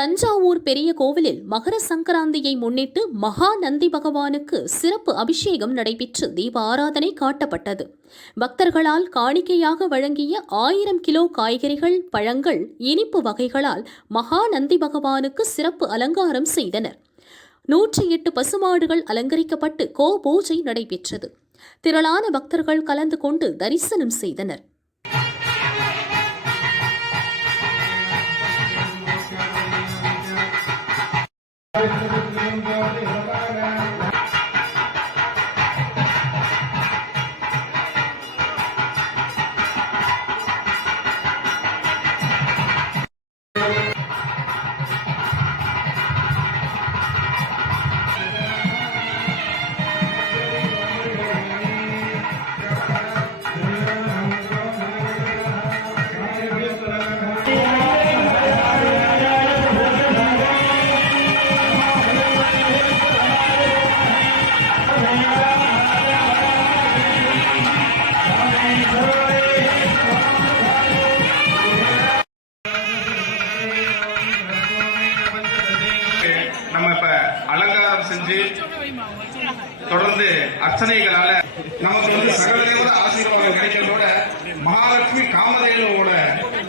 தஞ்சாவூர் பெரிய கோவிலில் மகர சங்கராந்தியை முன்னிட்டு மகா நந்தி பகவானுக்கு சிறப்பு அபிஷேகம் நடைபெற்று தீப ஆராதனை காட்டப்பட்டது. பக்தர்களால் காணிக்கையாக வழங்கிய 1000 கிலோ காய்கறிகள், பழங்கள், இனிப்பு வகைகளால் மகா நந்தி பகவானுக்கு சிறப்பு அலங்காரம் செய்தனர். 108 பசுமாடுகள் அலங்கரிக்கப்பட்டு பூஜை நடைபெற்றது. திரளான பக்தர்கள் கலந்து கொண்டு தரிசனம் செய்தனர். நம்ம இப்ப அலங்காரம் செஞ்சு தொடர்ந்து அர்ச்சனைகளால நமக்கு வந்து சகலதேவத ஆசீர்வாதம் கிடைக்கிறதோட மகாலட்சுமி காமதேனுவோட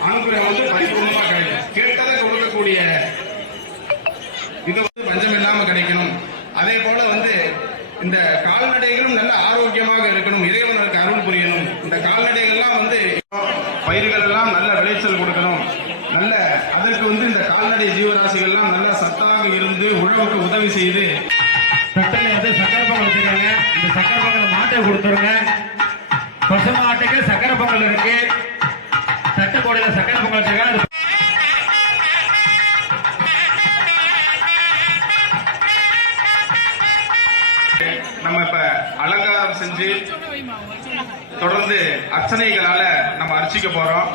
அனுகிரகம் வந்து பரிபூர்ணமா கிடைக்கும். கேட்டதை கொடுக்கக்கூடிய இது வந்து பஞ்சம் இல்லாம கிடைக்கணும். அதே போல வந்து இந்த கால்நடைகளும் நல்ல ஆரோக்கியமாக இருக்கணும். இறைவனுக்கு அருள் புரியணும். இந்த கால்நடைகள்லாம் வந்து பயிர்கள் எல்லாம் நல்ல விளைச்சல் கொடுக்கணும். நல்ல அதற்கு வந்து இந்த கால்நடை ஜீவராசிகள்லாம் நல்ல சத்தாக இருந்து உழவுக்கு உதவி செய்து சட்டையில வந்து சக்கரை பொங்கல் வச்சிருக்காங்க. இந்த சக்கரை பொங்கல் மாட்டை கொடுத்துருங்க. பசு மாட்டுக்கு சக்கரை பொங்கல் இருக்கு. தட்டுக்கோடையில சக்கரை பொங்கல் வச்சிருக்காங்க. நம்ம இப்ப அலங்காரம் செஞ்சு தொடர்ந்து அர்ச்சனைகளால நம்ம அர்ச்சிக்க போறோம்.